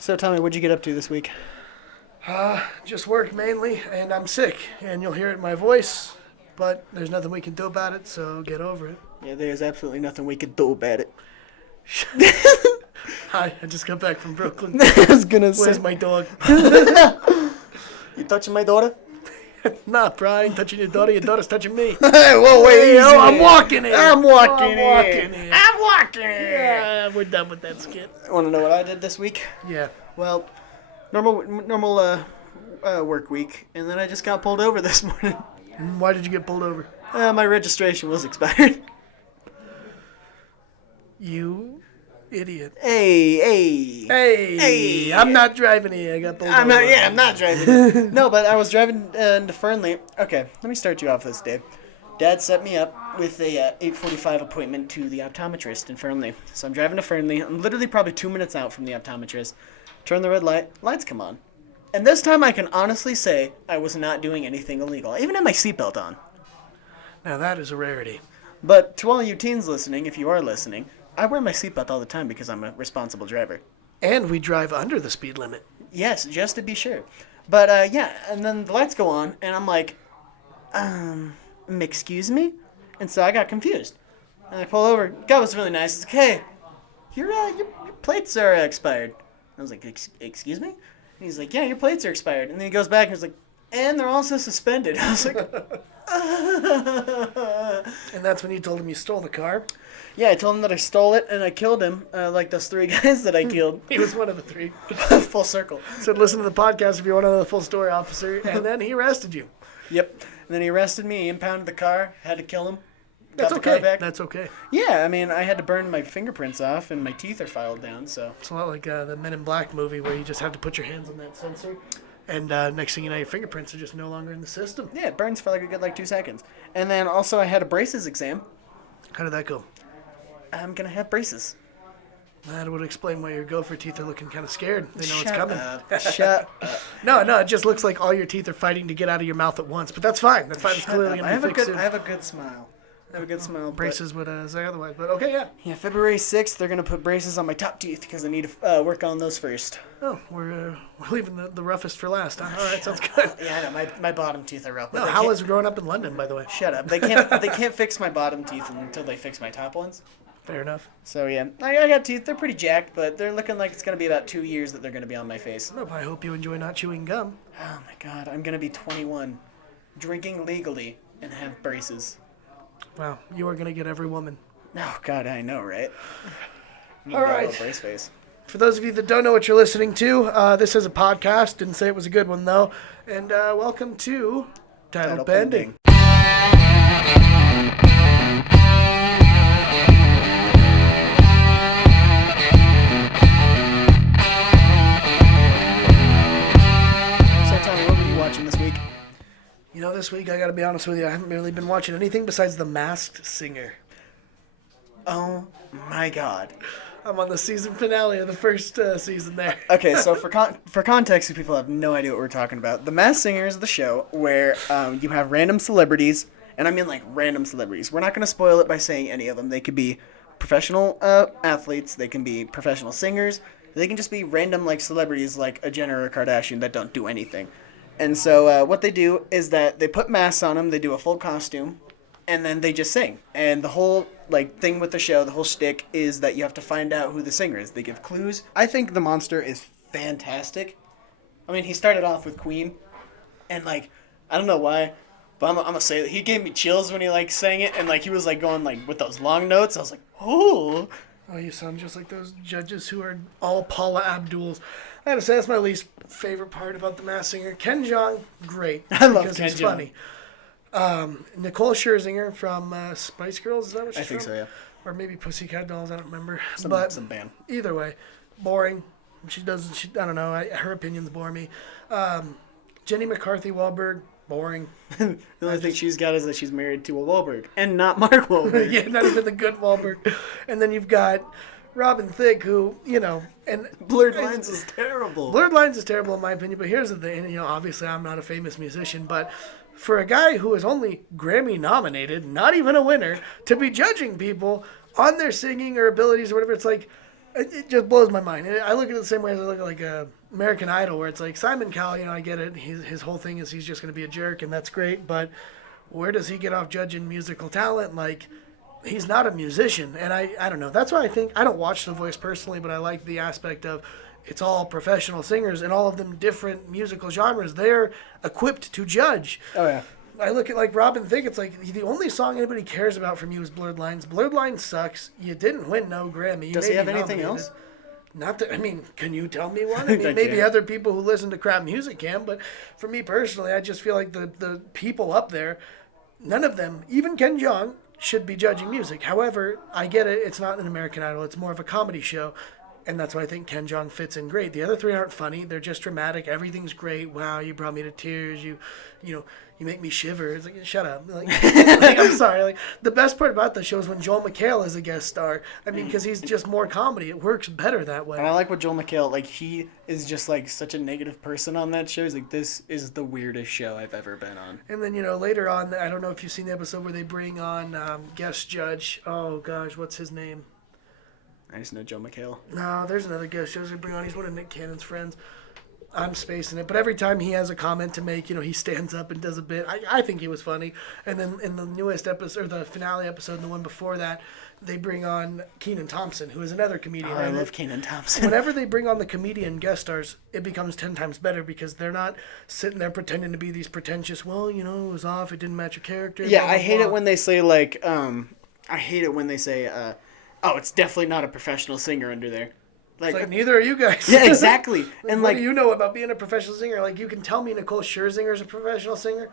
So tell me, what'd you get up to this week? Just work mainly, and I'm sick, and you'll hear it in my voice, but there's nothing we can do about it, so get over it. Yeah, there's absolutely nothing we could do about it. Hi, I just got back from Brooklyn. I was gonna say. Where's my dog? You touching my daughter? Nah, Brian, touching your daughter's touching me. Hey, whoa, wait, Hey, easy oh, I'm there. walking in. I'm walking in. in. I'm walking in. Yeah, we're done with that skit. Want to know what I did this week? Yeah. Well, normal work week, and then I just got pulled over this morning. Why did you get pulled over? My registration was expired. You idiot. Hey. Hey, I'm not driving here. I got pulled over. I'm not driving. No, but I was driving into Fernley. Okay, let me start you off this day. Dad set me up with a 8:45 appointment to the optometrist in Fernley. So I'm driving to Fernley. I'm literally probably 2 minutes out from the optometrist. Turn the red light. Lights come on. And this time I can honestly say I was not doing anything illegal. I even had my seatbelt on. Now that is a rarity. But to all you teens listening, if you are listening, I wear my seatbelt all the time because I'm a responsible driver. And we drive under the speed limit. Yes, just to be sure. But, yeah, and then the lights go on, and I'm like, excuse me? And so I got confused. And I pull over. God was really nice. He's like, hey, your plates are expired. I was like, excuse me? And he's like, yeah, your plates are expired. And then he goes back and he's like, and they're also suspended. I was like, And that's when you told him you stole the car? yeah, I told him that I stole it and I killed him, like those 3 guys that I killed. He was one of the 3. Full circle. Said, listen to the podcast if you want to know the full story, officer. And then he arrested you. Yep. And then he arrested me, he impounded the car, had to kill him. That's Got the car okay. back. That's okay. Yeah, I mean, I had to burn my fingerprints off and my teeth are filed down, so. It's a lot like the Men in Black movie where you just have to put your hands on that sensor. And next thing you know, your fingerprints are just no longer in the system. Yeah, it burns for like a good 2 seconds. And then also I had a braces exam. How did that go? I'm gonna have braces. That would explain why your gopher teeth are looking kind of scared. They know it's Shut coming. up. Shut up. No, it just looks like all your teeth are fighting to get out of your mouth at once. But that's fine. That's fine. It's Shut clearly up. going to be fixed soon. I have a good smile. I have a good smile. Braces would say otherwise. But okay, yeah. Yeah, February 6th, they're gonna put braces on my top teeth because I need to work on those first. Oh, we're leaving the roughest for last. Huh? All right, sounds good. Yeah, I know. My bottom teeth are rough. No, how was growing up in London, by the way? Shut up. They can't fix my bottom teeth until they fix my top ones. Fair enough. So yeah, I got teeth. They're pretty jacked, but they're looking like it's gonna be about 2 years that they're gonna be on my face. Well, I hope you enjoy not chewing gum. Oh my god, I'm gonna be 21, drinking legally, and have braces. Wow, you are going to get every woman. Oh god, I know, right? All right. Brace face. For those of you that don't know what you're listening to, this is a podcast. Didn't say it was a good one, though. And welcome to Title Pending. So Tommy, what were you watching this week? You know, this week, I got to be honest with you, I haven't really been watching anything besides The Masked Singer. Oh my god. I'm on the season finale of the first season there. Okay, so for context, if people have no idea what we're talking about, The Masked Singer is the show where you have random celebrities, and I mean like random celebrities. We're not going to spoil it by saying any of them. They could be professional athletes, they can be professional singers, they can just be random like celebrities like a Jenner or a Kardashian that don't do anything. And so what they do is that they put masks on them, they do a full costume, and then they just sing. And the whole like thing with the show, the whole shtick is that you have to find out who the singer is. They give clues. I think the monster is fantastic. I mean, he started off with Queen, and like I don't know why, but I'm gonna say that he gave me chills when he like sang it, and like he was like going like with those long notes. I was like, oh. Oh, you sound just like those judges who are all Paula Abduls. I gotta say, that's my least favorite part about The Masked Singer. Ken Jeong, great. I love because Ken he's Jeong. funny. Nicole Scherzinger from Spice Girls, is that what she's I think from? so, yeah. Or maybe Pussycat Dolls, I don't remember. Some band. Either way, boring. I don't know, her opinions bore me. Jenny McCarthy Wahlberg, boring. The only thing she's got is that she's married to a Wahlberg, and not Mark Wahlberg. Yeah, not even the good Wahlberg. And then you've got Robin Thicke, who, and Blurred Lines is terrible. Blurred Lines is terrible in my opinion, but here's the thing, obviously I'm not a famous musician, but for a guy who is only Grammy nominated, not even a winner, to be judging people on their singing or abilities or whatever, it's like, It just blows my mind. I look at it the same way as I look at like American Idol, where it's like Simon Cowell. You know, I get it. His whole thing is he's just going to be a jerk, and that's great. But where does he get off judging musical talent? Like, he's not a musician, and I don't know. That's why I think I don't watch The Voice personally, but I like the aspect of it's all professional singers and all of them different musical genres. They're equipped to judge. Oh yeah. I look at like Robin Thicke. It's like the only song anybody cares about from you is Blurred Lines. Blurred Lines sucks. You didn't win no Grammy. You Does may he have be anything nominated. else? Not that I mean, can you tell me one? I mean, I maybe can't. other people who listen to crap music can, but for me personally, I just feel like the people up there, none of them, even Ken Jeong, should be judging music. However, I get it. It's not an American Idol. It's more of a comedy show. And that's why I think Ken Jeong fits in great. The other three aren't funny. They're just dramatic. Everything's great. Wow, you brought me to tears. You know, you make me shiver. It's like, shut up. Like, I'm sorry. Like, the best part about the show is when Joel McHale is a guest star. I mean, because he's just more comedy. It works better that way. And I like what Joel McHale, like, he is just, like, such a negative person on that show. He's like, this is the weirdest show I've ever been on. And then, you know, later on, I don't know if you've seen the episode where they bring on guest judge. Oh, gosh, what's his name? I just know Joe McHale. No, there's another guest judge they bring on. He's one of Nick Cannon's friends. I'm spacing it. But every time he has a comment to make, you know, he stands up and does a bit. I think he was funny. And then in the newest episode, or the finale episode, and the one before that, they bring on Kenan Thompson, who is another comedian. Oh, I love Kenan Thompson. Whenever they bring on the comedian guest stars, it becomes 10 times better because they're not sitting there pretending to be these pretentious, well, you know, it was off, it didn't match your character. Yeah, blah, blah, I hate blah. it when they say, like, I hate it when they say, oh, it's definitely not a professional singer under there. It's like, neither are you guys. Yeah, exactly. And what like, do you know about being a professional singer? Like, you can tell me Nicole Scherzinger's a professional singer.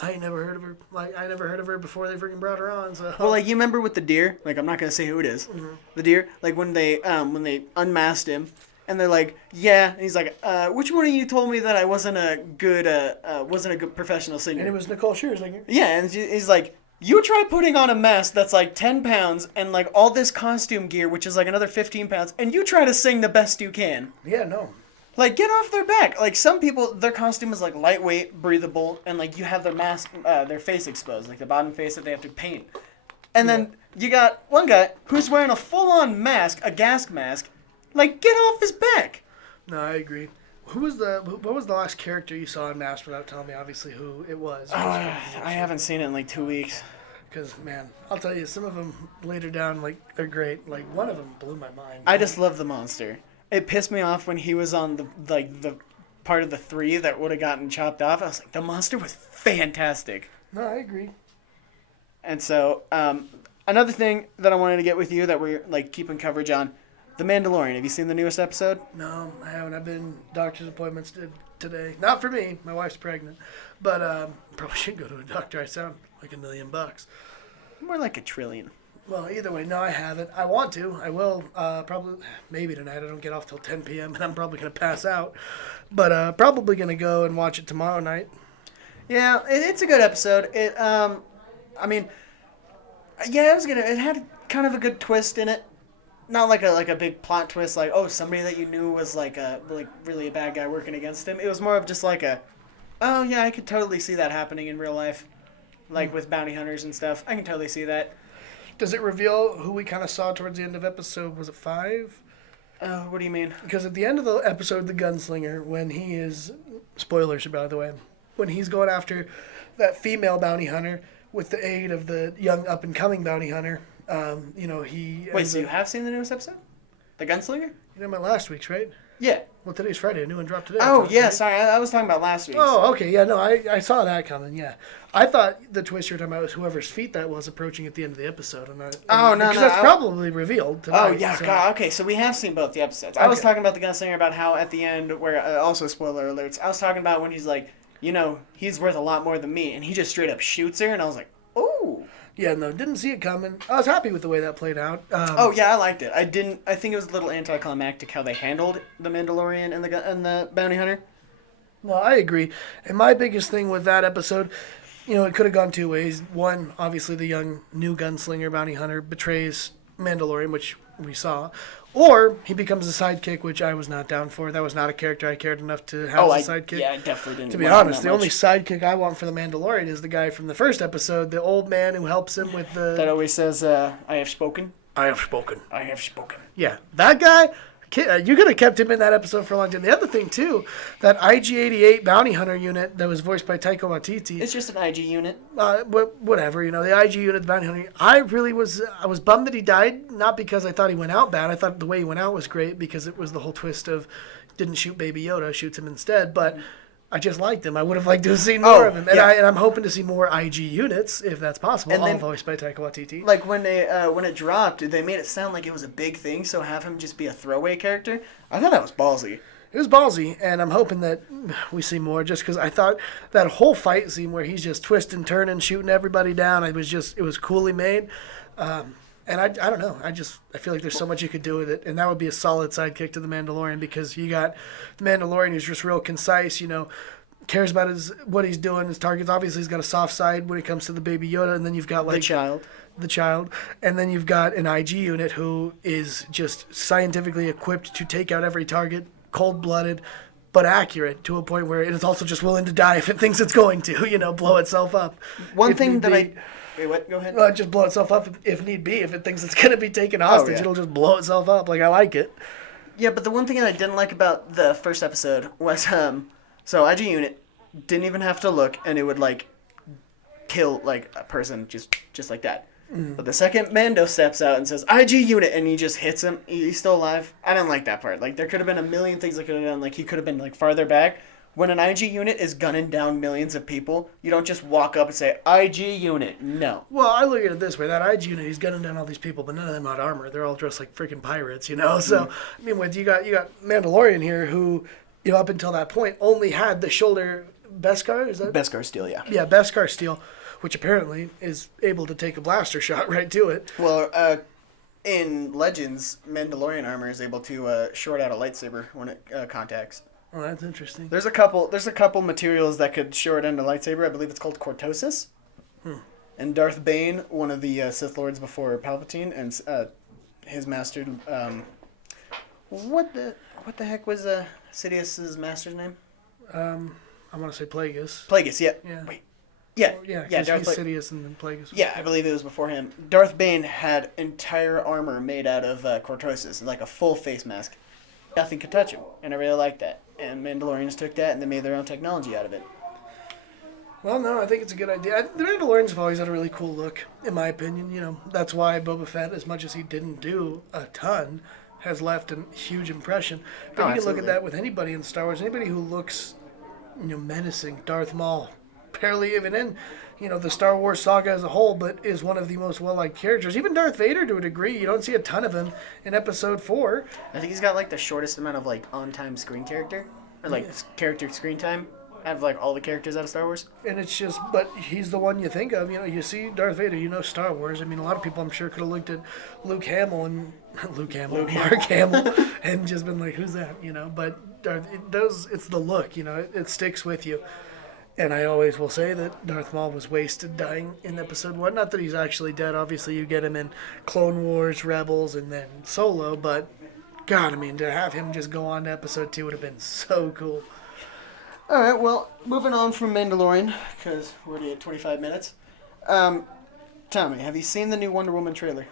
I ain't never heard of her. Like, I never heard of her before they freaking brought her on. So. well, like, you remember with the deer? Like, I'm not gonna say who it is. Mm-hmm. The deer, like when they unmasked him, and they're like, yeah, and he's like, which one of you told me that I wasn't a good professional singer? And it was Nicole Scherzinger. Yeah, and he's like, you try putting on a mask that's like 10 pounds and like all this costume gear, which is like another 15 pounds, and you try to sing the best you can. Yeah, no. Like, get off their back. Like, some people, their costume is like lightweight, breathable, and like you have their mask, their face exposed, like the bottom face that they have to paint. And then you got one guy who's wearing a full-on mask, a gas mask. Like, get off his back. No, I agree. What was the last character you saw in Masked without telling me obviously who it was? I haven't seen it in like 2 weeks. Because, man, I'll tell you, some of them later down, like, they're great. Like, one of them blew my mind. I just love the monster. It pissed me off when he was on the part of the 3 that would have gotten chopped off. I was like, the monster was fantastic. No, I agree. And so, another thing that I wanted to get with you that we're like keeping coverage on, The Mandalorian. Have you seen the newest episode? No, I haven't. I've been doctor's appointments today. Not for me. My wife's pregnant. But probably should go to a doctor. I sound like $1 million. More like $1 trillion. Well, either way, no, I haven't. I want to. I will. Probably, maybe tonight. I don't get off till 10 p.m. and I'm probably going to pass out. But probably going to go and watch it tomorrow night. Yeah, it's a good episode. I mean, yeah, it was good. It had kind of a good twist in it. Not like a big plot twist, like, oh, somebody that you knew was like really a bad guy working against him. It was more of just like oh yeah, I could totally see that happening in real life, like with bounty hunters and stuff. I can totally see that. Does it reveal who we kind of saw towards the end of episode? Was it 5? What do you mean? Because at the end of the episode, the gunslinger, when he is, spoilers by the way, when he's going after that female bounty hunter with the aid of the young up and coming bounty hunter, you know, he. Wait, so you have seen the newest episode? The Gunslinger? You know, my last week's, right? Yeah. Well, today's Friday. A new one dropped today. Oh, thought, yeah, right? sorry. I was talking about last week. Oh, okay. Yeah, no, I saw that coming, yeah. I thought the twist you were talking about was whoever's feet that was approaching at the end of the episode. Because that's probably revealed tonight. Oh, yeah, so. God. Okay, so we have seen both the episodes. I was talking about the Gunslinger, about how at the end, where, also spoiler alerts, I was talking about when he's like, you know, he's worth a lot more than me, and he just straight up shoots her, and I was like, oh. Yeah, no, didn't see it coming. I was happy with the way that played out. Oh, yeah, I liked it. I think it was a little anticlimactic how they handled the Mandalorian and the Bounty Hunter. No, I agree. And my biggest thing with that episode, you know, it could have gone 2 ways. One, obviously the young new gunslinger bounty hunter betrays Mandalorian, which we saw. Or he becomes a sidekick, which I was not down for. That was not a character I cared enough to have as a sidekick. Yeah, I definitely didn't. To be honest, the only sidekick I want for the Mandalorian is the guy from the first episode, the old man who helps him with the... That always says, I have spoken. I have spoken. I have spoken. Yeah, that guy. You could have kept him in that episode for a long time. The other thing too, that IG-88 bounty hunter unit that was voiced by Taika Waititi. It's just an IG unit. Whatever, the IG unit, the bounty hunter. I was bummed that he died. Not because I thought he went out bad. I thought the way he went out was great because it was the whole twist of didn't shoot Baby Yoda, shoots him instead. But I just liked him. I would have liked to have seen more of him. And, yeah. I'm hoping to see more IG units, if that's possible, And all then, voiced by Taika Waititi. Like, when it dropped, they made it sound like it was a big thing, so have him just be a throwaway character. I thought that was ballsy. It was ballsy, and I'm hoping that we see more, just because I thought that whole fight scene where he's just twisting, turning, shooting everybody down, it was coolly made. And I don't know. I feel like there's so much you could do with it, and that would be a solid sidekick to the Mandalorian because you got the Mandalorian who's just real concise, cares about what he's doing, his targets. Obviously, he's got a soft side when it comes to the Baby Yoda, and then you've got The child. and then you've got an IG unit who is just scientifically equipped to take out every target, cold-blooded, but accurate to a point where it is also just willing to die if it thinks it's going to, blow itself up. One thing that Wait, what? Go ahead. Just blow itself up if need be. If it thinks it's going to be taken hostage, yeah. It'll just blow itself up. Like, I like it. Yeah, but the one thing that I didn't like about the first episode was, so IG unit didn't even have to look, and it would, kill, a person just like that. Mm. But the second Mando steps out and says, IG unit, and he just hits him, he's still alive. I didn't like that part. There could have been a million things that could have done. He could have been, farther back. When an IG unit is gunning down millions of people, you don't just walk up and say, IG unit. No. Well, I look at it this way. That IG unit, he's gunning down all these people, but none of them had armor. They're all dressed like freaking pirates, So, I mean, you got Mandalorian here who, up until that point, only had the shoulder Beskar, is that? Beskar steel, yeah. Yeah, Beskar steel, which apparently is able to take a blaster shot right to it. Well, in Legends, Mandalorian armor is able to short out a lightsaber when it contacts. Oh, that's interesting. There's a couple materials that could short end a lightsaber. I believe it's called cortosis. And Darth Bane, one of the Sith Lords before Palpatine, and his master. What the heck was Sidious's master's name? I want to say Plagueis. Plagueis, yeah. Yeah. Wait. Yeah. Yeah, yeah. Darth he's Sidious and then Plagueis. Yeah, I believe it was before him. Darth Bane had entire armor made out of cortosis, like a full face mask. Nothing could touch him, and I really liked that. And Mandalorians took that and they made their own technology out of it. Well, no, I think it's a good idea. The Mandalorians have always had a really cool look, in my opinion. That's why Boba Fett, as much as he didn't do a ton, has left a huge impression. But you can look at that with anybody in Star Wars. Anybody who looks, menacing. Darth Maul, barely even in, the Star Wars saga as a whole, but is one of the most well-liked characters. Even Darth Vader, to a degree, you don't see a ton of him in Episode 4. I think he's got the shortest amount of on-time screen character, or character screen time. Out of all the characters out of Star Wars. And it's just, but he's the one you think of. You see Darth Vader, Star Wars. I mean, a lot of people I'm sure could have looked at Mark Hamill, and just been like, who's that? But it's the look, it sticks with you. And I always will say that Darth Maul was wasted dying in Episode 1. Not that he's actually dead. Obviously, you get him in Clone Wars, Rebels, and then Solo. But, God, I mean, to have him just go on to Episode 2 would have been so cool. All right, well, moving on from Mandalorian, because we're already at 25 minutes. Tommy, have you seen the new Wonder Woman trailer?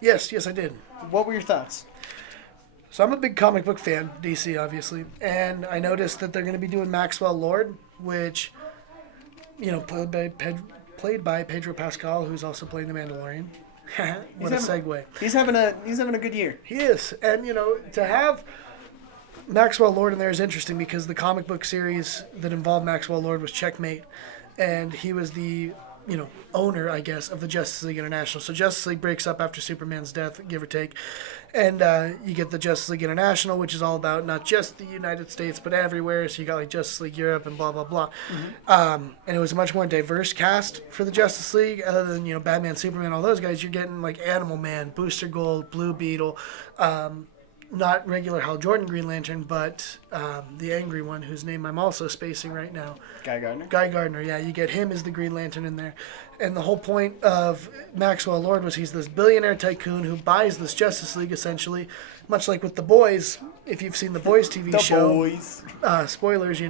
Yes, I did. What were your thoughts? So I'm a big comic book fan, DC obviously, and I noticed that they're going to be doing Maxwell Lord, which, played by Pedro Pascal, who's also playing the Mandalorian. What a segue. He's having a good year. He is, and to have Maxwell Lord in there is interesting because the comic book series that involved Maxwell Lord was Checkmate, and he was the owner, I guess, of the Justice League International. So Justice League breaks up after Superman's death, give or take, and you get the Justice League International, which is all about not just the United States but everywhere. So you got Justice League Europe and blah blah blah. Mm-hmm. And it was a much more diverse cast for the Justice League, other than Batman, Superman, all those guys. You're getting Animal Man, Booster Gold, Blue Beetle. Not regular Hal Jordan Green Lantern, but the angry one, whose name I'm also spacing right now. Guy Gardner? Guy Gardner, yeah. You get him as the Green Lantern in there. And the whole point of Maxwell Lord was he's this billionaire tycoon who buys this Justice League, essentially, much like with The Boys. If you've seen The Boys TV show. The Boys. Spoilers,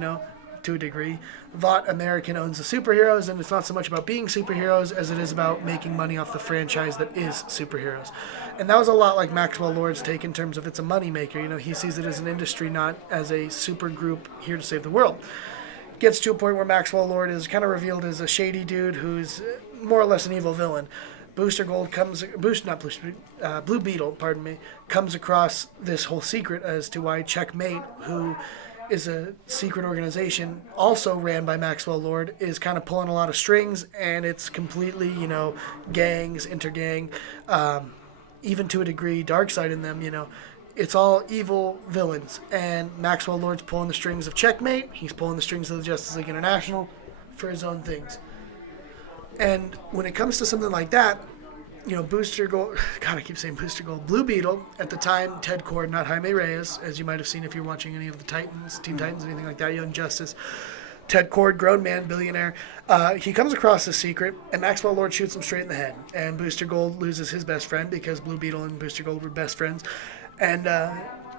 to a degree. Vought American owns the superheroes, and it's not so much about being superheroes as it is about making money off the franchise that is superheroes. And that was a lot like Maxwell Lord's take in terms of it's a moneymaker. You know, he sees it as an industry, not as a super group here to save the world. Gets to a point where Maxwell Lord is kind of revealed as a shady dude who's more or less an evil villain. Blue Beetle, pardon me, comes across this whole secret as to why Checkmate, who is a secret organization also ran by Maxwell Lord, is kind of pulling a lot of strings, and it's completely, you know, gangs, intergang, even to a degree, Darkseid in them, you know. It's all evil villains, and Maxwell Lord's pulling the strings of Checkmate, he's pulling the strings of the Justice League International for his own things. And when it comes to something like that, you know, Booster Gold, God, I keep saying Booster Gold, Blue Beetle, at the time, Ted Kord, not Jaime Reyes, as you might have seen if you're watching any of the Titans, Teen Titans, anything like that, Young Justice. Ted Kord, grown man, billionaire, he comes across this secret, and Maxwell Lord shoots him straight in the head. And Booster Gold loses his best friend because Blue Beetle and Booster Gold were best friends. And,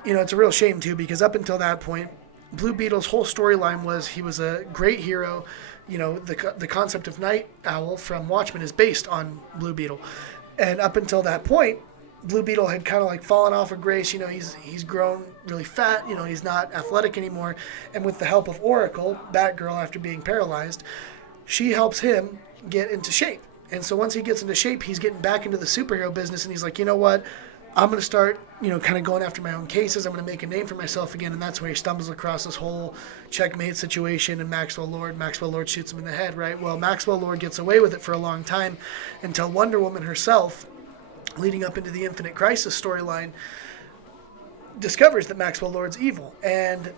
you know, it's a real shame, too, because up until that point, Blue Beetle's whole storyline was he was a great hero. You know, the concept of Night Owl from Watchmen is based on Blue Beetle. And up until that point, Blue Beetle had kind of like fallen off of grace. You know, he's grown really fat. You know, he's not athletic anymore. And with the help of Oracle, Batgirl, after being paralyzed, she helps him get into shape. And so once he gets into shape, he's getting back into the superhero business. And he's like, you know what? I'm going to start, you know, kind of going after my own cases. I'm going to make a name for myself again. And that's where he stumbles across this whole Checkmate situation and Maxwell Lord shoots him in the head, right? Well, Maxwell Lord gets away with it for a long time until Wonder Woman herself, leading up into the Infinite Crisis storyline, discovers that Maxwell Lord's evil. And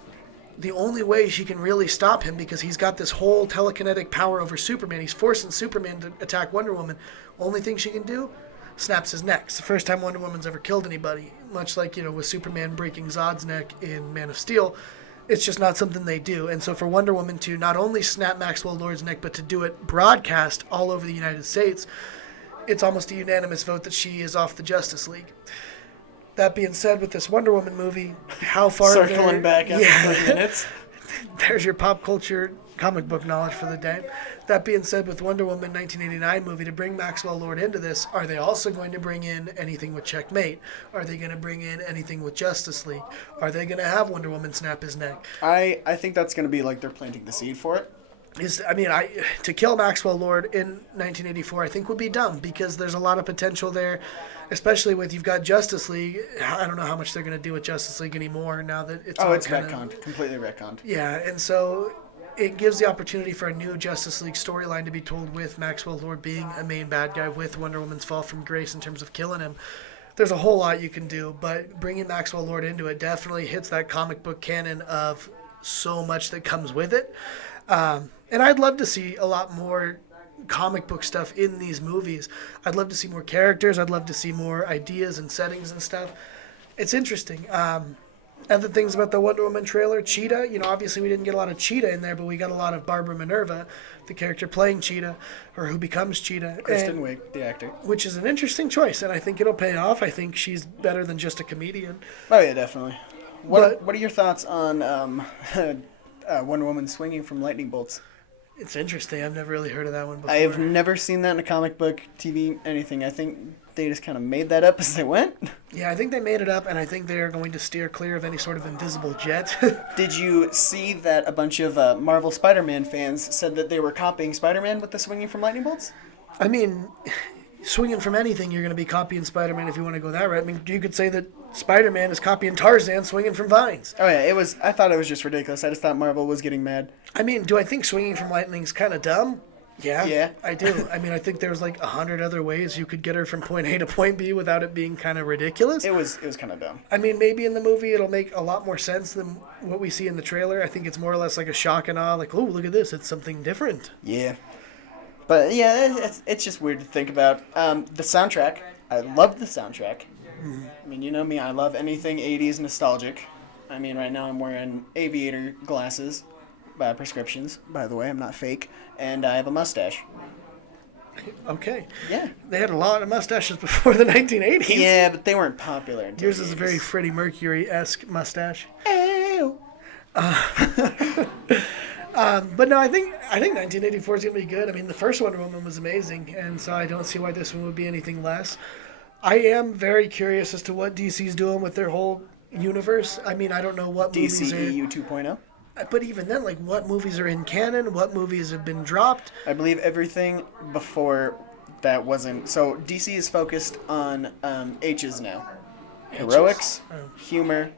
the only way she can really stop him, because he's got this whole telekinetic power over Superman, he's forcing Superman to attack Wonder Woman. Only thing she can do, snaps his neck. It's the first time Wonder Woman's ever killed anybody. Much like, you know, with Superman breaking Zod's neck in Man of Steel, it's just not something they do. And so for Wonder Woman to not only snap Maxwell Lord's neck, but to do it broadcast all over the United States, it's almost a unanimous vote that she is off the Justice League. That being said, with this Wonder Woman movie, how far... Circling back after 3 minutes. There's your pop culture comic book knowledge for the day. That being said, with Wonder Woman 1989 movie, to bring Maxwell Lord into this, are they also going to bring in anything with Checkmate? Are they going to bring in anything with Justice League? Are they going to have Wonder Woman snap his neck? I think that's going to be like they're planting the seed for it. To kill Maxwell Lord in 1984, I think would be dumb, because there's a lot of potential there, especially with you've got Justice League. I don't know how much they're going to do with Justice League anymore now that it's all it's retconned, completely retconned. Yeah, and so it gives the opportunity for a new Justice League storyline to be told with Maxwell Lord being a main bad guy, with Wonder Woman's fall from grace in terms of killing him. There's a whole lot you can do, but bringing Maxwell Lord into it definitely hits that comic book canon of so much that comes with it. And I'd love to see a lot more comic book stuff in these movies. I'd love to see more characters. I'd love to see more ideas and settings and stuff. It's interesting. Other things about the Wonder Woman trailer, Cheetah, you know, obviously we didn't get a lot of Cheetah in there, but we got a lot of Barbara Minerva, the character playing Cheetah, or who becomes Cheetah. Kristen Wiig, the actor. Which is an interesting choice, and I think it'll pay off. I think she's better than just a comedian. Oh, yeah, definitely. What are your thoughts on Wonder Woman swinging from lightning bolts? It's interesting. I've never really heard of that one before. I have never seen that in a comic book, TV, anything. I think they just kind of made that up as they went. Yeah, I think they made it up, and I think they are going to steer clear of any sort of invisible jet. Did you see that a bunch of Marvel Spider-Man fans said that they were copying Spider-Man with the swinging from lightning bolts? I mean, swinging from anything, you're going to be copying Spider-Man if you want to go that route. I mean, you could say that Spider-Man is copying Tarzan swinging from vines. Oh, yeah, I thought it was just ridiculous. I just thought Marvel was getting mad. I mean, do I think swinging from lightning's kind of dumb? Yeah, I do. I mean, I think there's like 100 other ways you could get her from point A to point B without it being kind of ridiculous. It was kind of dumb. I mean, maybe in the movie it'll make a lot more sense than what we see in the trailer. I think it's more or less like a shock and awe, like, oh, look at this, it's something different. Yeah. But yeah, it's just weird to think about. The soundtrack, I love the soundtrack. I mean, you know me, I love anything 80s nostalgic. I mean, right now I'm wearing aviator glasses, prescriptions, by the way, I'm not fake, and I have a mustache. Okay. Yeah. They had a lot of mustaches before the 1980s. Yeah, but they weren't popular until Yours is a very Freddie Mercury-esque mustache. Ew. But no, I think 1984 is gonna be good. I mean, the first Wonder Woman was amazing, and so I don't see why this one would be anything less. I am very curious as to what DC's doing with their whole universe. I mean, I don't know what movies are, DCEU 2.0. but even then, like, what movies are in canon, what movies have been dropped. I believe everything before that wasn't. So DC is focused on H's now. Heroics, Oh. humor,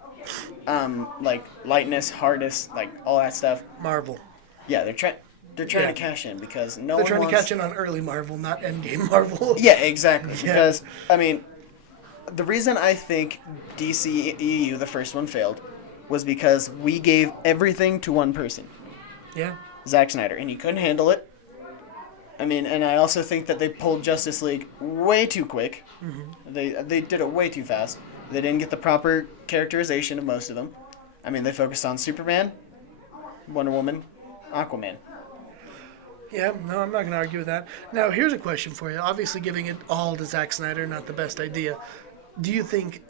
like lightness, hardness, like all that stuff. Marvel. Yeah, they're trying Yeah. to cash in because They're trying to catch in on early Marvel, not Endgame Marvel. Yeah, exactly. Yeah. Because I mean, the reason I think DCEU, the first one, failed was because we gave everything to one person, Yeah. Zack Snyder, and he couldn't handle it. I mean, and I also think that they pulled Justice League way too quick. Mm-hmm. They did it way too fast. They didn't get the proper characterization of most of them. I mean, they focused on Superman, Wonder Woman, Aquaman. Yeah, no, I'm not going to argue with that. Now, here's a question for you. Obviously, giving it all to Zack Snyder, not the best idea. Do you think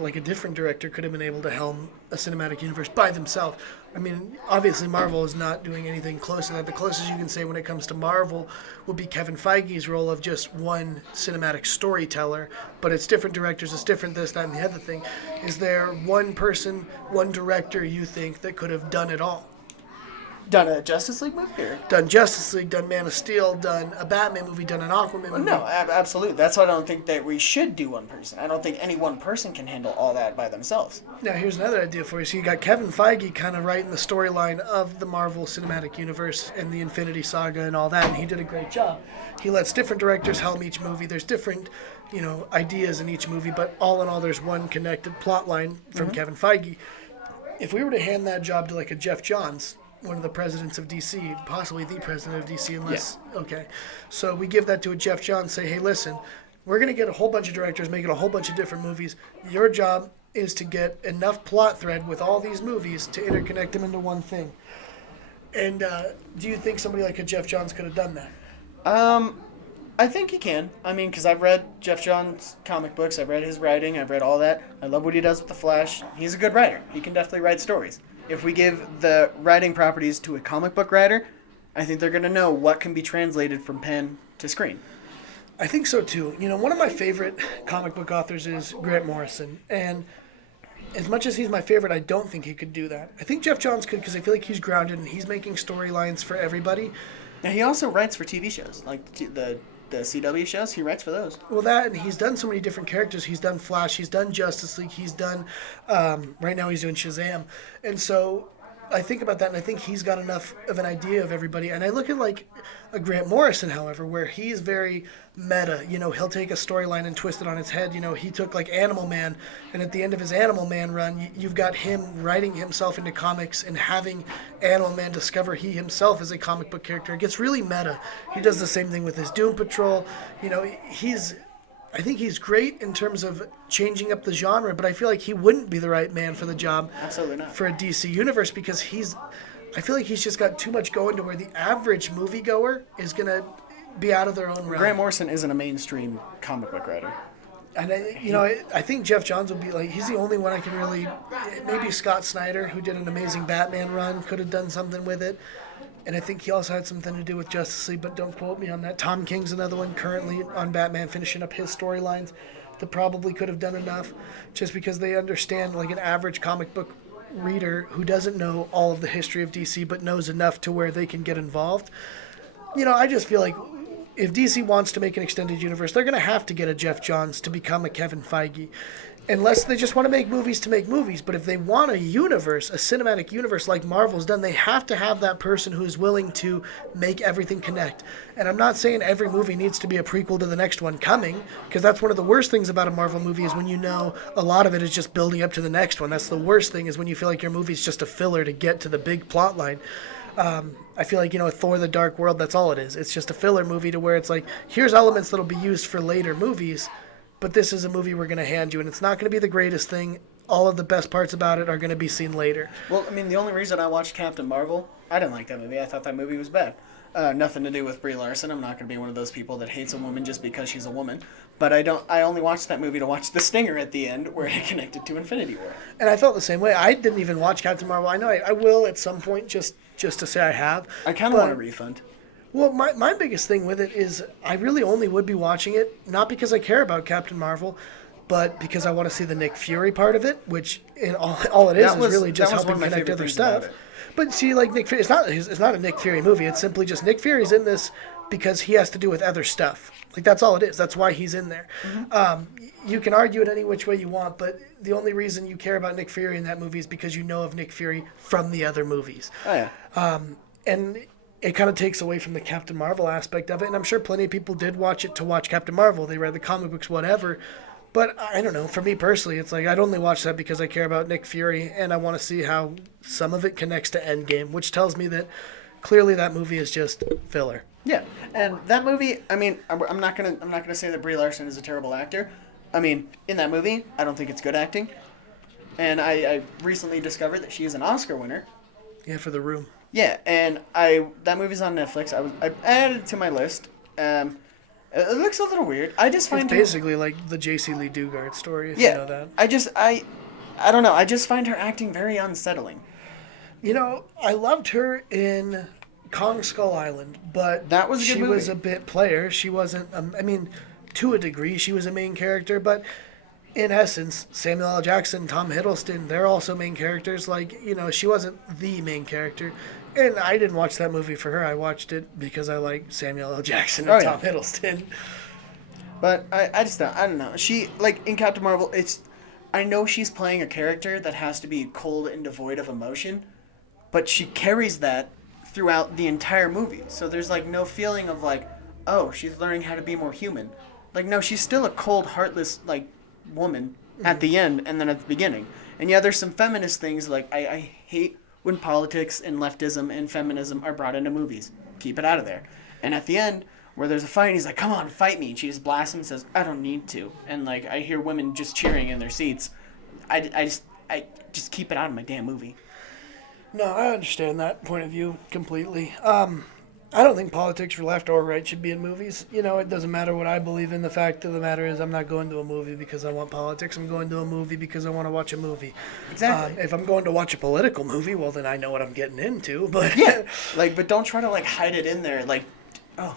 like a different director could have been able to helm a cinematic universe by themselves? I mean, obviously Marvel is not doing anything close to that. The closest you can say when it comes to Marvel would be Kevin Feige's role of just one cinematic storyteller, but it's different directors, it's different this, that, and the other thing. Is there one person, one director you think that could have done it all? Done a Justice League movie? Or? Done Justice League, done Man of Steel, done a Batman movie, done an Aquaman movie. No, absolutely. That's why I don't think that we should do one person. I don't think any one person can handle all that by themselves. Now, here's another idea for you. So you got Kevin Feige kind of writing the storyline of the Marvel Cinematic Universe and the Infinity Saga and all that, and he did a great job. He lets different directors helm each movie. There's different, ideas in each movie, but all in all, there's one connected plot line from Kevin Feige. If we were to hand that job to like a Jeff Johns, one of the presidents of DC, possibly the president of DC, unless okay. So we give that to a Jeff Johns, say, hey, listen, we're gonna get a whole bunch of directors making a whole bunch of different movies. Your job is to get enough plot thread with all these movies to interconnect them into one thing. And do you think somebody like a Jeff Johns could have done that? I think he can. I mean, because I've read Jeff Johns' comic books, I've read his writing, I've read all that. I love what he does with The Flash. He's a good writer. He can definitely write stories. If we give the writing properties to a comic book writer, I think they're going to know what can be translated from pen to screen. I think so too. One of my favorite comic book authors is Grant Morrison, and as much as he's my favorite, I don't think he could do that. I think Jeff Johns could because I feel like he's grounded and he's making storylines for everybody. Now, he also writes for TV shows, like the CW shows. He writes for those. Well, that, and he's done so many different characters. He's done Flash, he's done Justice League, he's done, right now he's doing Shazam. And so I think about that, and I think he's got enough of an idea of everybody. And I look at like a Grant Morrison, however, where he's very meta. He'll take a storyline and twist it on its head. He took like Animal Man, and at the end of his Animal Man run, you've got him writing himself into comics and having Animal Man discover he himself is a comic book character. It gets really meta. He does the same thing with his Doom Patrol. I think he's great in terms of changing up the genre, but I feel like he wouldn't be the right man for the job. Absolutely not. For a DC universe, because I feel like he's just got too much going to where the average moviegoer is going to be out of their own realm. Grant Morrison isn't a mainstream comic book writer. And I think Jeff Johns would be like, he's the only one I can really, maybe Scott Snyder, who did an amazing Batman run, could have done something with it. And I think he also had something to do with Justice League, but don't quote me on that. Tom King's another one currently on Batman, finishing up his storylines that probably could have done enough just because they understand like an average comic book reader who doesn't know all of the history of DC but knows enough to where they can get involved. I just feel like if DC wants to make an extended universe, they're going to have to get a Jeff Johns to become a Kevin Feige. Unless they just want to make movies. But if they want a universe, a cinematic universe like Marvel's done, they have to have that person who is willing to make everything connect. And I'm not saying every movie needs to be a prequel to the next one coming, because that's one of the worst things about a Marvel movie is when a lot of it is just building up to the next one. That's the worst thing, is when you feel like your movie's just a filler to get to the big plot line. I feel like, Thor: The Dark World, that's all it is. It's just a filler movie to where it's like, here's elements that'll be used for later movies, but this is a movie we're going to hand you, and it's not going to be the greatest thing. all of the best parts about it are going to be seen later. Well, I mean, the only reason I watched Captain Marvel, I didn't like that movie. I thought that movie was bad. Nothing to do with Brie Larson. I'm not going to be one of those people that hates a woman just because she's a woman. But I don't. I only watched that movie to watch the stinger at the end, where it connected to Infinity War. And I felt the same way. I didn't even watch Captain Marvel. I know I will at some point, just to say I have. I kind of want a refund. Well, my biggest thing with it is I really only would be watching it, not because I care about Captain Marvel, but because I want to see the Nick Fury part of it, which all it is really just helping connect other stuff. But see, like Nick Fury, it's not a Nick Fury movie. It's simply just Nick Fury's in this because he has to do with other stuff. Like, that's all it is. That's why he's in there. You can argue it any which way you want, but the only reason you care about Nick Fury in that movie is because you know of Nick Fury from the other movies. Oh, yeah. And it kind of takes away from the Captain Marvel aspect of it. And I'm sure plenty of people did watch it to watch Captain Marvel. They read the comic books, whatever. But I don't know. For me personally, it's like I'd only watch that because I care about Nick Fury and I want to see how some of it connects to Endgame, which tells me that clearly that movie is just filler. Yeah, and that movie. I mean, I'm not gonna say that Brie Larson is a terrible actor. I mean, in that movie, I don't think it's good acting. And I recently discovered that she is an Oscar winner. Yeah, for The Room. Yeah, and that movie's on Netflix. I added it to my list. It looks a little weird. I just find it's basically like the J.C. Lee Dugard story, if yeah, you know that. I don't know. I just find her acting very unsettling. You know, I loved her in Kong Skull Island, but that was a good movie. Was a bit player. She wasn't, I mean, to a degree, she was a main character, but in essence, Samuel L. Jackson, Tom Hiddleston, they're also main characters. Like, you know, she wasn't the main character. And I didn't watch that movie for her. I watched it because I like Samuel L. Jackson and Tom Hiddleston. But I just don't. I don't know. She, like, in Captain Marvel, I know she's playing a character that has to be cold and devoid of emotion, but she carries that throughout the entire movie. So there's, like, no feeling of, like, oh, she's learning how to be more human. Like, no, she's still a cold, heartless, like, woman at the end and then at the beginning. And yeah, there's some feminist things. Like, I hate when politics and leftism and feminism are brought into movies. Keep it out of there. And at the end, where there's a fight, he's like, come on, fight me. And she just blasts him and says, I don't need to. And, like, I hear women just cheering in their seats. I just keep it out of my damn movie. No, I understand that point of view completely. I don't think politics for left or right should be in movies. You know, it doesn't matter what I believe in. The fact of the matter is I'm not going to a movie because I want politics. I'm going to a movie because I want to watch a movie. Exactly. If I'm going to watch a political movie, well, then I know what I'm getting into. But yeah, like, but don't try to, like, hide it in there. Like, oh,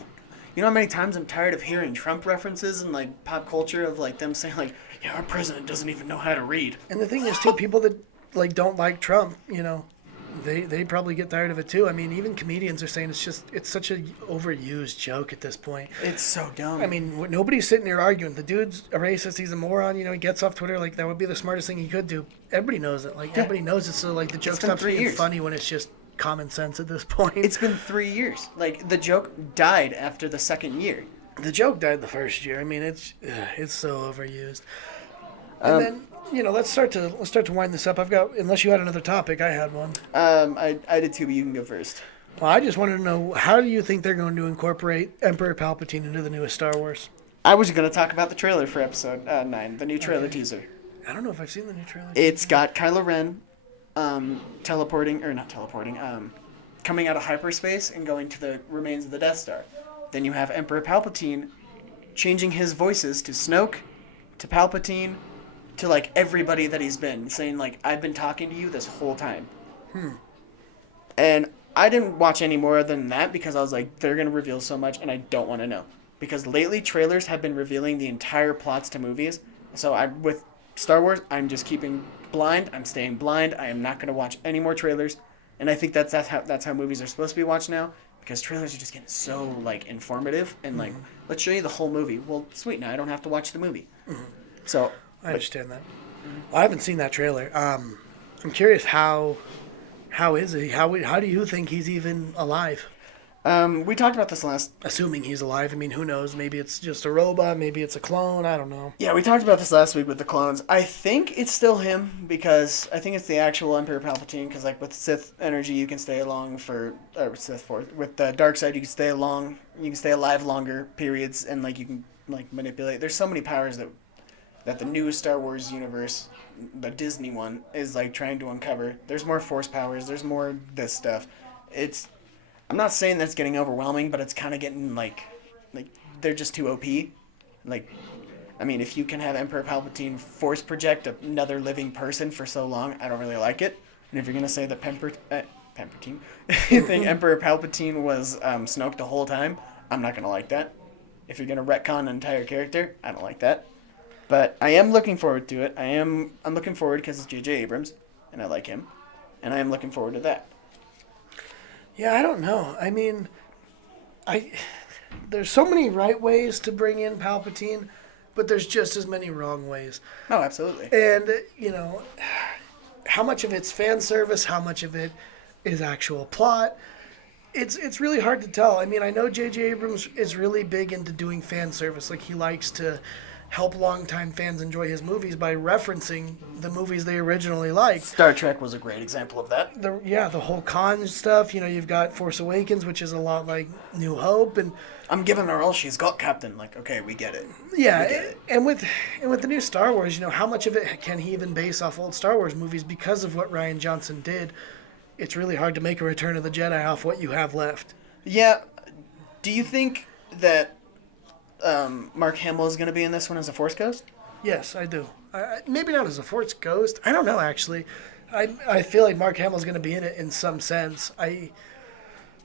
you know how many times I'm tired of hearing Trump references and, like, pop culture of, like, them saying, like, yeah, our president doesn't even know how to read. And the thing is, too, people that, like, don't like Trump, you know, They probably get tired of it too. I mean, even comedians are saying it's such a overused joke at this point. It's so dumb. I mean, nobody's sitting there arguing. The dude's a racist. He's a moron. You know, he gets off Twitter like that would be the smartest thing he could do. Everybody knows it. Like, everybody knows it. So, like, the joke stops being funny when it's just common sense at this point. It's been 3 years. Like, the joke died after the second year. The joke died the first year. I mean, it's so overused. And then, you know, let's start to wind this up. I've got, unless you had another topic, I had one. I did too, but you can go first. Well, I just wanted to know, how do you think they're going to incorporate Emperor Palpatine into the newest Star Wars? I was going to talk about the trailer for Episode 9, the new trailer teaser. I don't know if I've seen the new trailer. It's got Kylo Ren coming out of hyperspace and going to the remains of the Death Star. Then you have Emperor Palpatine changing his voices to Snoke, to Palpatine, to, like, everybody that he's been, saying, like, I've been talking to you this whole time. And I didn't watch any more than that because I was like, they're going to reveal so much and I don't want to know. Because lately, trailers have been revealing the entire plots to movies. So with Star Wars, I'm just keeping blind. I'm staying blind. I am not going to watch any more trailers. And I think that's how movies are supposed to be watched now. Because trailers are just getting so, like, informative. And, like, let's show you the whole movie. Well, sweet, now I don't have to watch the movie. So I understand that. Well, I haven't seen that trailer. I'm curious how is he? How do you think he's even alive? We talked about this last... Assuming he's alive. I mean, who knows? Maybe it's just a robot. Maybe it's a clone. I don't know. Yeah, we talked about this last week with the clones. I think it's still him because I think it's the actual Emperor Palpatine because, like, with Sith energy, you can stay along for... Or Sith Force. With the dark side, you can stay alive longer periods and, like, you can, like, manipulate. There's so many powers that that the new Star Wars universe, the Disney one, is like trying to uncover. There's more force powers. There's more this stuff. It's. I'm not saying that's getting overwhelming, but it's kind of getting like they're just too OP. Like, I mean, if you can have Emperor Palpatine force project another living person for so long, I don't really like it. And if you're gonna say that Palpatine, you think Emperor Palpatine was Snoke the whole time, I'm not gonna like that. If you're gonna retcon an entire character, I don't like that. But I am looking forward to it. I'm looking forward because it's J.J. Abrams, and I like him, and I am looking forward to that. Yeah, I don't know. I mean, there's so many right ways to bring in Palpatine, but there's just as many wrong ways. Oh, absolutely. And how much of it's fan service, how much of it is actual plot. It's really hard to tell. I mean, I know J.J. Abrams is really big into doing fan service. Like, he likes to help longtime fans enjoy his movies by referencing the movies they originally liked. Star Trek was a great example of that. The whole Khan stuff. You've got Force Awakens, which is a lot like New Hope, and I'm giving her all she's got, Captain. Like, okay, we get it. yeah, We get it. and with the new Star Wars, how much of it can he even base off old Star Wars movies because of what Rian Johnson did? It's really hard to make a Return of the Jedi off what you have left. Yeah. Do you think that Mark Hamill is going to be in this one as a Force Ghost? Yes, I do. Maybe not as a Force Ghost. I don't know, actually. I feel like Mark Hamill's going to be in it in some sense. I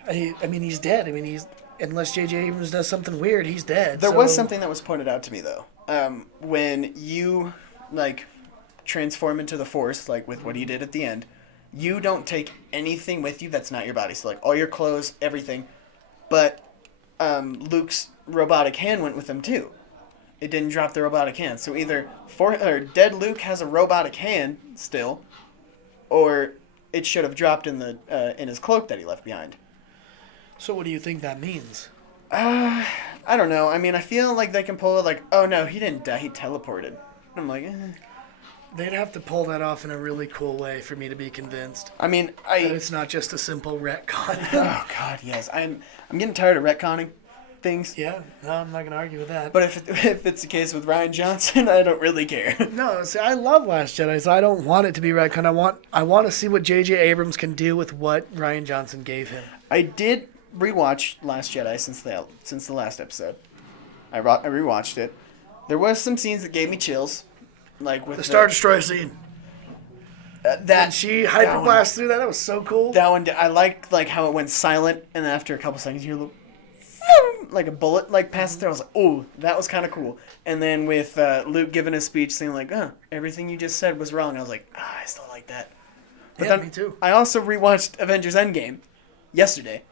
mean, he's dead. I mean, unless J.J. Abrams does something weird, he's dead. There was something that was pointed out to me, though. When you, transform into the Force, like with what he did at the end, you don't take anything with you that's not your body. So, all your clothes, everything. But Luke's robotic hand went with him, too. It didn't drop the robotic hand. So either dead Luke has a robotic hand still, or it should have dropped in his cloak that he left behind. So what do you think that means? I don't know. I mean, I feel like they can pull it oh no, he didn't die, he teleported. I'm like, They'd have to pull that off in a really cool way for me to be convinced. I mean, that it's not just a simple retcon. Oh God, yes. I'm getting tired of retconning things. Yeah, no, I'm not gonna argue with that. But if it's the case with Rian Johnson, I don't really care. No, see, I love Last Jedi, so I don't want it to be retcon. I want to see what J.J. Abrams can do with what Rian Johnson gave him. I did rewatch Last Jedi since the last episode. I rewatched it. There was some scenes that gave me chills, like with the Star Destroyer scene. That she hyperblasted through that. That was so cool. That one, I liked how it went silent, and then after a couple seconds, you hear like a bullet pass through. I was like, oh, that was kind of cool. And then with Luke giving his speech, saying everything you just said was wrong. I was like, I still like that. But yeah, then me too. I also rewatched Avengers Endgame yesterday.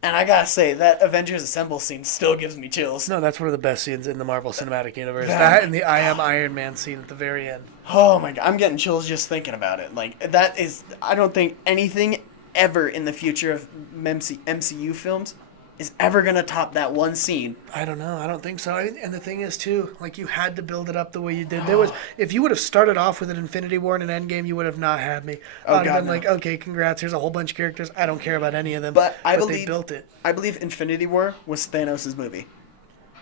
And I gotta say, that Avengers Assemble scene still gives me chills. No, that's one of the best scenes in the Marvel Cinematic Universe. That and the I Am Iron Man scene at the very end. Oh my God, I'm getting chills just thinking about it. I don't think anything ever in the future of MCU films is ever gonna top that one scene. I don't know. I don't think so. And the thing is, too, you had to build it up the way you did. If you would have started off with an Infinity War and an Endgame, you would have not had me. I'd have been okay, congrats. Here's a whole bunch of characters. I don't care about any of them. But they built it. I believe Infinity War was Thanos' movie.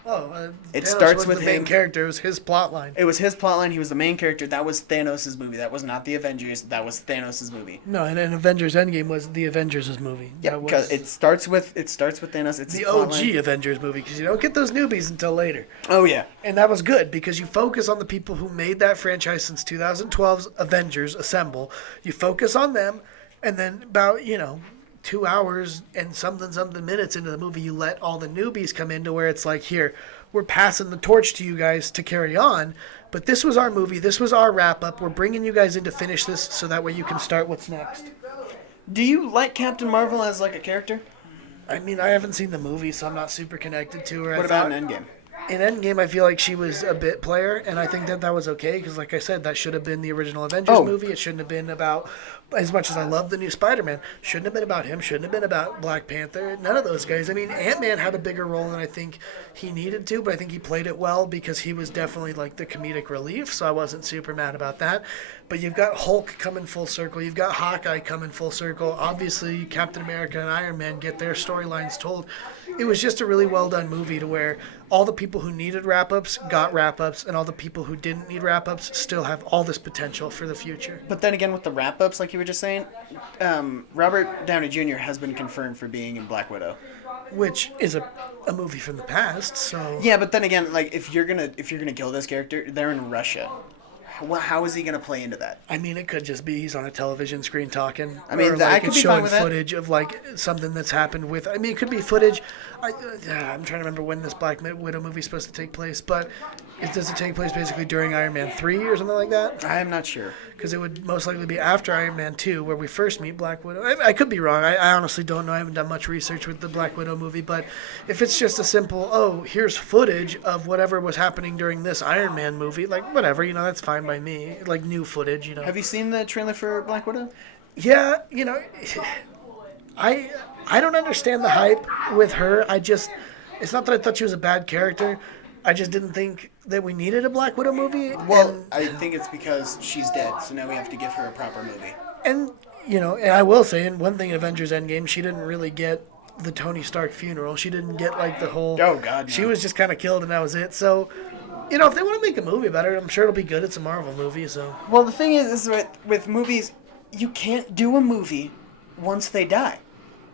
Oh, it Thanos starts was with the main him. character. It was his plot line. It was his plot line. He was the main character. That was Thanos' movie. That was not the Avengers. That was Thanos' movie. No, and Avengers Endgame was the Avengers' movie. Yeah, because it starts with Thanos. It's the OG Avengers movie, because you don't get those newbies until later. Oh yeah, and that was good because you focus on the people who made that franchise since 2012's Avengers Assemble. You focus on them, and then about 2 hours and something minutes into the movie, you let all the newbies come in to where it's like, here, we're passing the torch to you guys to carry on, but this was our movie, this was our wrap-up, we're bringing you guys in to finish this so that way you can start what's next. Do you like Captain Marvel as a character? I mean, I haven't seen the movie, so I'm not super connected to her. What about in Endgame? In Endgame, I feel like she was a bit player, and I think that was okay, because like I said, that should have been the original Avengers movie. It shouldn't have been about, as much as I love the new Spider-Man, shouldn't have been about him, shouldn't have been about Black Panther, none of those guys. I mean, Ant-Man had a bigger role than I think he needed to, but I think he played it well because he was definitely the comedic relief, so I wasn't super mad about that. But you've got Hulk coming full circle, you've got Hawkeye coming full circle, obviously Captain America and Iron Man get their storylines told. it was just a really well done movie to where all the people who needed wrap ups got wrap ups, and all the people who didn't need wrap ups still have all this potential for the future. But then again, with the wrap ups, like you were just saying, Robert Downey Jr. has been confirmed for being in Black Widow. Which is a movie from the past, so Yeah, but then again, like if you're gonna kill this character, they're in Russia. How is he gonna play into that? I mean, it could just be he's on a television screen talking. I mean, or I like could it's be fine showing with that. footage of like something that's happened with. I mean, it could be footage. I'm trying to remember when this Black Widow movie is supposed to take place, but does it take place basically during Iron Man 3 or something like that? I am not sure. Because it would most likely be after Iron Man 2, where we first meet Black Widow. I could be wrong. I honestly don't know. I haven't done much research with the Black Widow movie. But if it's just a simple, oh, here's footage of whatever was happening during this Iron Man movie, like, whatever, that's fine by me. Like, new footage, Have you seen the trailer for Black Widow? Yeah, I don't understand the hype with her. It's not that I thought she was a bad character. I just didn't think that we needed a Black Widow movie. Well, I think it's because she's dead, so now we have to give her a proper movie. And I will say, and one thing in Avengers Endgame, she didn't really get the Tony Stark funeral. She didn't get, like, the whole... Oh, God, no. She was just kind of killed, and that was it. So, if they want to make a movie about her, I'm sure it'll be good. It's a Marvel movie, so... Well, the thing is with movies, you can't do a movie once they die.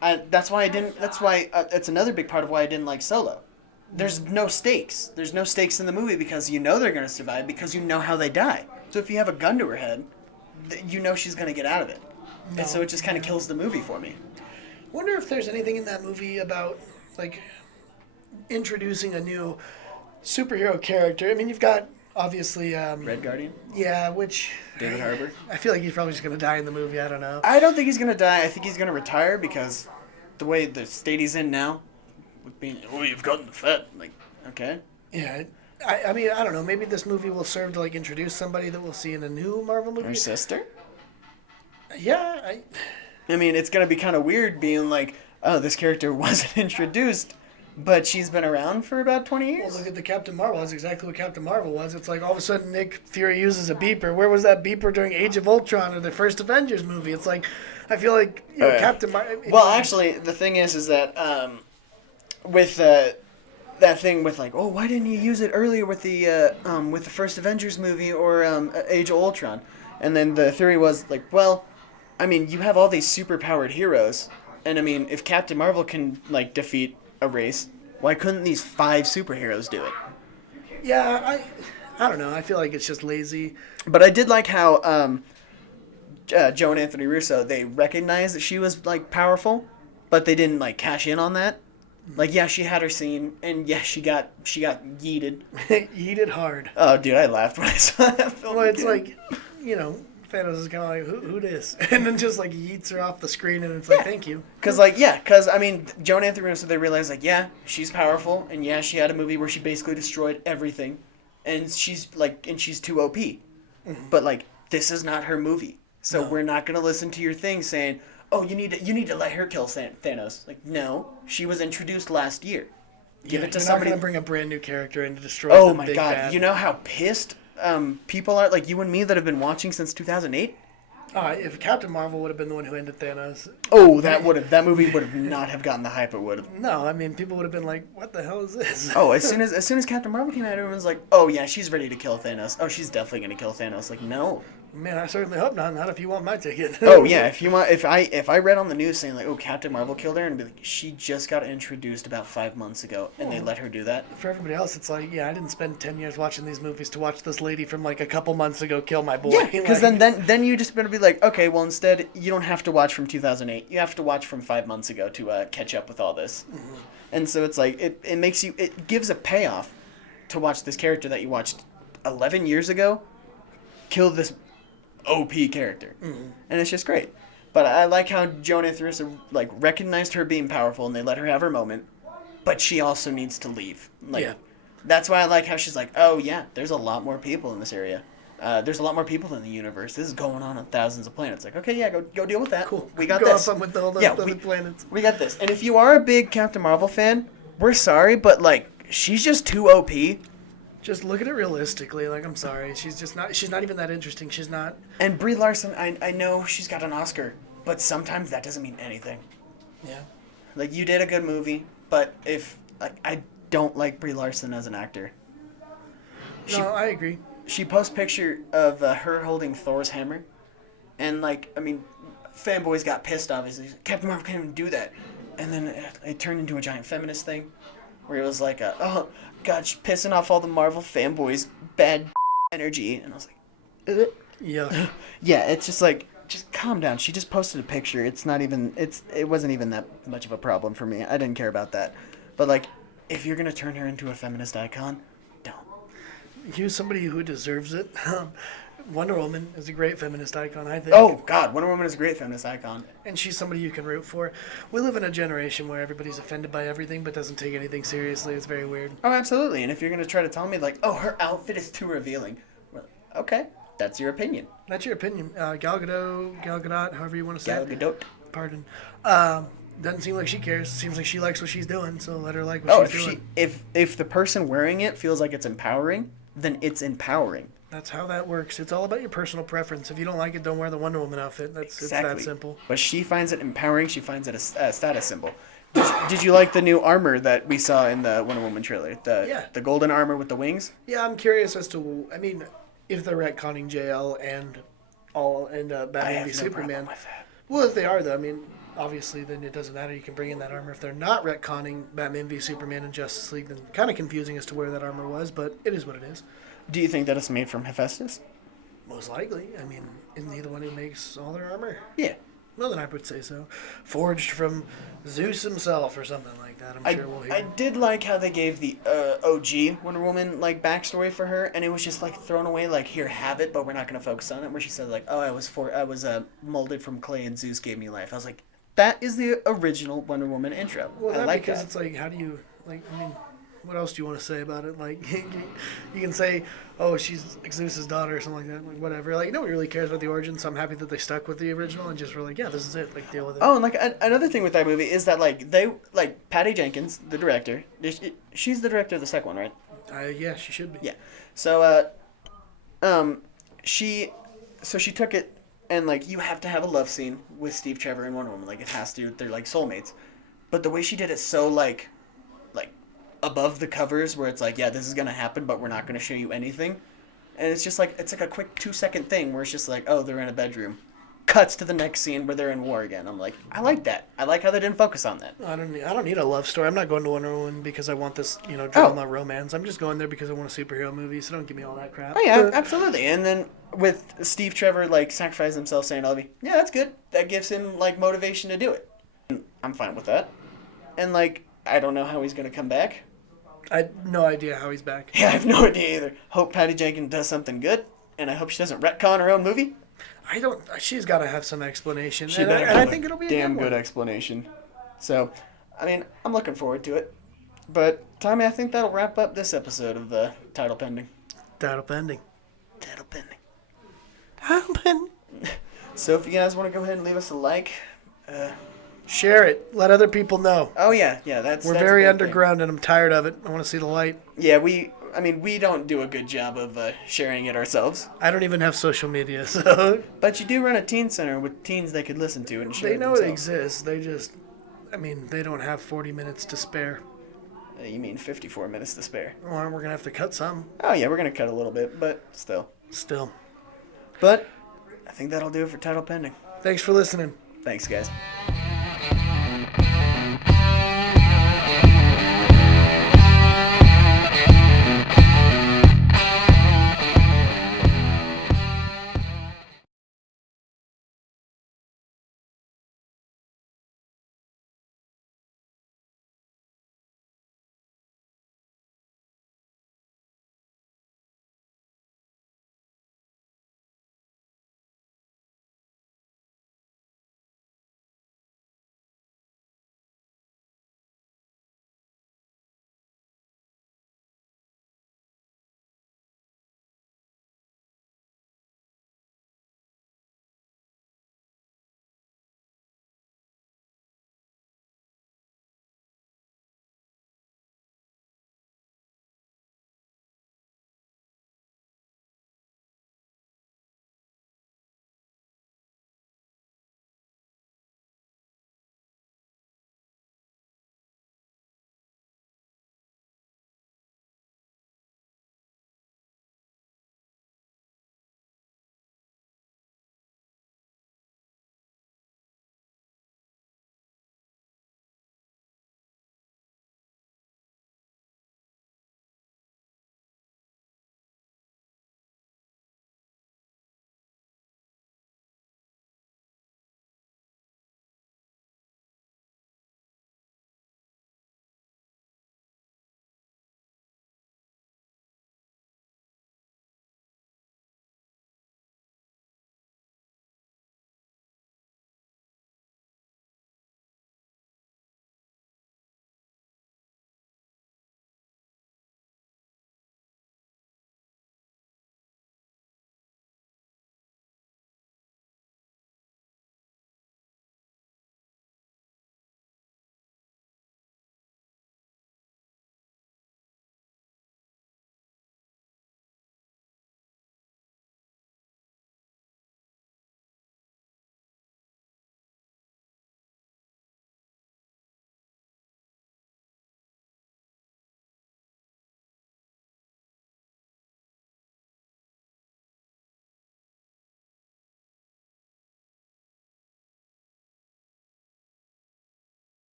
That's why it's another big part of why I didn't like Solo. There's no stakes. There's no stakes in the movie because you know they're going to survive because you know how they die. So if you have a gun to her head, you know she's going to get out of it. No. And so it just kind of kills the movie for me. Wonder if there's anything in that movie about, like, introducing a new superhero character. I mean, you've got, obviously... Red Guardian? Yeah, which... David Harbour? I feel like he's probably just going to die in the movie. I don't know. I don't think he's going to die. I think he's going to retire because the way the state he's in now, with being, you've gotten fat. Like, okay. Yeah, I mean, I don't know. Maybe this movie will serve to, like, introduce somebody that we'll see in a new Marvel movie. Her sister? Yeah, I mean, it's going to be kind of weird being like, oh, this character wasn't introduced, but she's been around for about 20 years. Well, look at the Captain Marvel. That's exactly what Captain Marvel was. It's like all of a sudden Nick Fury uses a beeper. Where was that beeper during Age of Ultron or the first Avengers movie? It's like, I feel like, Captain Marvel... Well, actually, the thing is that with that thing with like, oh, why didn't you use it earlier with the first Avengers movie or Age of Ultron? And then the theory was like, well, I mean, you have all these super-powered heroes, and I mean, if Captain Marvel can, like, defeat a race, why couldn't these 5 superheroes do it? Yeah, I don't know. I feel like it's just lazy. But I did like how Joe and Anthony Russo, they recognized that she was, like, powerful, but they didn't, like, cash in on that. Like, yeah, she had her scene, and yeah, she got yeeted. Yeeted hard. Oh, dude, I laughed when I saw that film. Well, it's again. like, Thanos is kind of like, who this? And then just, like, yeets her off the screen, and it's like, thank you. Because, I mean, Joe and Anthony Russo, they realized, like, yeah, she's powerful, and yeah, she had a movie where she basically destroyed everything, and she's too OP. Mm-hmm. But, like, this is not her movie. So we're not going to listen to your thing saying, oh, you need to let her kill Thanos. Like, no, she was introduced last year. Give it to somebody. You're not going to bring a brand new character in to destroy Oh, the my big God. bad. You know how pissed people are, like you and me, that have been watching since 2008? If Captain Marvel would have been the one who ended Thanos. Oh, that movie would have not have gotten the hype it would have. No, I mean, people would have been like, what the hell is this? Oh, as soon as Captain Marvel came out, everyone's like, oh yeah, she's ready to kill Thanos. Oh, she's definitely gonna kill Thanos. Like, no. Man, I certainly hope not. Not if you want my ticket. Oh yeah, if I read on the news saying like, oh, Captain Marvel killed her, and be like, she just got introduced about 5 months ago, and they let her do that. For everybody else, it's like, yeah, I didn't spend 10 years watching these movies to watch this lady from like a couple months ago kill my boy. Yeah, because then you just gonna be like, okay, well instead you don't have to watch from 2008. You have to watch from 5 months ago to catch up with all this. Mm-hmm. And so it's like it gives a payoff to watch this character that you watched 11 years ago kill this OP character. Mm-hmm. And it's just great. But I like how Joan Anthony Russo like recognized her being powerful and they let her have her moment, but she also needs to leave. Like, yeah. That's why I like how she's like, oh yeah, there's a lot more people in this area. There's a lot more people in the universe. This is going on thousands of planets. Like, okay, yeah, go deal with that. Cool. We got go this. Have fun with all the other planets. We got this. And if you are a big Captain Marvel fan, we're sorry, but like, she's just too OP. Just look at it realistically. Like, I'm sorry, she's not even that interesting. She's not. And Brie Larson, I know she's got an Oscar, but sometimes that doesn't mean anything. Yeah. Like, you did a good movie. but if like I don't like Brie Larson as an actor. She No, I agree. she posts picture of her holding Thor's hammer, and like I mean, fanboys got pissed obviously. Captain Marvel can't even do that, and then it turned into a giant feminist thing, where it was like, oh God, she's pissing off all the Marvel fanboys, bad energy, and I was like, ugh. Yeah. Yeah, it's just like, just calm down. She just posted a picture. It wasn't even that much of a problem for me. I didn't care about that. But like, if you're gonna turn her into a feminist icon, don't. Use somebody who deserves it. Wonder Woman is a great feminist icon, I think. Oh God, Wonder Woman is a great feminist icon. And she's somebody you can root for. We live in a generation where everybody's offended by everything but doesn't take anything seriously. It's very weird. Oh, absolutely. And if you're gonna try to tell me like, oh, her outfit is too revealing, well, okay, that's your opinion. That's your opinion. Gal Gadot, however you want to say Gal it. Gadot. Pardon. Doesn't seem like she cares. Seems like she likes what she's doing, so let her like what Oh, she's doing. if the person wearing it feels like it's empowering, then it's empowering. That's how that works. It's all about your personal preference. If you don't like it, don't wear the Wonder Woman outfit. It's that simple. But she finds it empowering. She finds it a status symbol. Did you like the new armor that we saw in the Wonder Woman trailer? The golden armor with the wings? Yeah, I'm curious as to, I mean, if they're retconning JL and Batman v Superman. With that. Well, if they are, though, I mean, obviously, then it doesn't matter. You can bring in that armor. If they're not retconning Batman v Superman and Justice League, then kind of confusing as to where that armor was, but it is what it is. Do you think that it's made from Hephaestus? Most likely. I mean, isn't he the one who makes all their armor? Yeah. Well, then I would say so. Forged from Zeus himself or something like that. I'm sure we'll hear. I did like how they gave the OG Wonder Woman like backstory for her, and it was just like thrown away. Like, here, have it, but we're not gonna focus on it. Where she said like, "Oh, I was molded from clay, and Zeus gave me life." I was like, that is the original Wonder Woman intro. Well, I like because that. it's like, how do you like? I mean, what else do you want to say about it? Like, you can say, "Oh, she's Zeus's daughter" or something like that. Like, whatever. Like, nobody really cares about the origin, so I'm happy that they stuck with the original and just were like, "Yeah, this is it. Like, deal with it." Oh, and like another thing with that movie is that like Patty Jenkins, the director, she's the director of the second one, right? Yeah, she should be. Yeah. So she took it, and like you have to have a love scene with Steve Trevor and Wonder Woman. Like it has to. They're like soulmates. But the way she did it so like above the covers, where it's like, yeah, this is gonna happen, but we're not gonna show you anything. And it's just like it's like a quick 2-second thing where it's just like, oh, they're in a bedroom. Cuts to the next scene where they're in war again. I'm like, I like that. I like how they didn't focus on that. I don't need a love story. I'm not going to Wonder Woman because I want this, drama romance. I'm just going there because I want a superhero movie. So don't give me all that crap. Oh yeah, absolutely. And then with Steve Trevor like sacrificing himself, saying, "I'll be," yeah, that's good. That gives him like motivation to do it. I'm fine with that. And like, I don't know how he's gonna come back. I have no idea how he's back. Yeah, I have no idea either. Hope Patty Jenkins does something good, and I hope she doesn't retcon her own movie. I don't. She's got to have some explanation, She and better I have think it'll be a damn good good one. explanation. So, I mean, I'm looking forward to it. But Tommy, I think that'll wrap up this episode of the Title Pending. Title pending. Title Pending. Title pending. So if you guys want to go ahead and leave us a like, Share it. Let other people know. oh yeah, that's We're that's a very big thing. underground, and I'm tired of it. I want to see the light. Yeah, we don't do a good job of sharing it ourselves. I don't even have social media, so But you do run a teen center with teens they could listen to and share they know it themselves. exists. They just, they don't have 40 minutes to spare. You mean 54 minutes to spare? Or we're gonna have to cut some. Oh yeah, we're gonna cut a little bit, but still. Still. But I think that'll do it for Title Pending. Thanks for listening. Thanks, guys.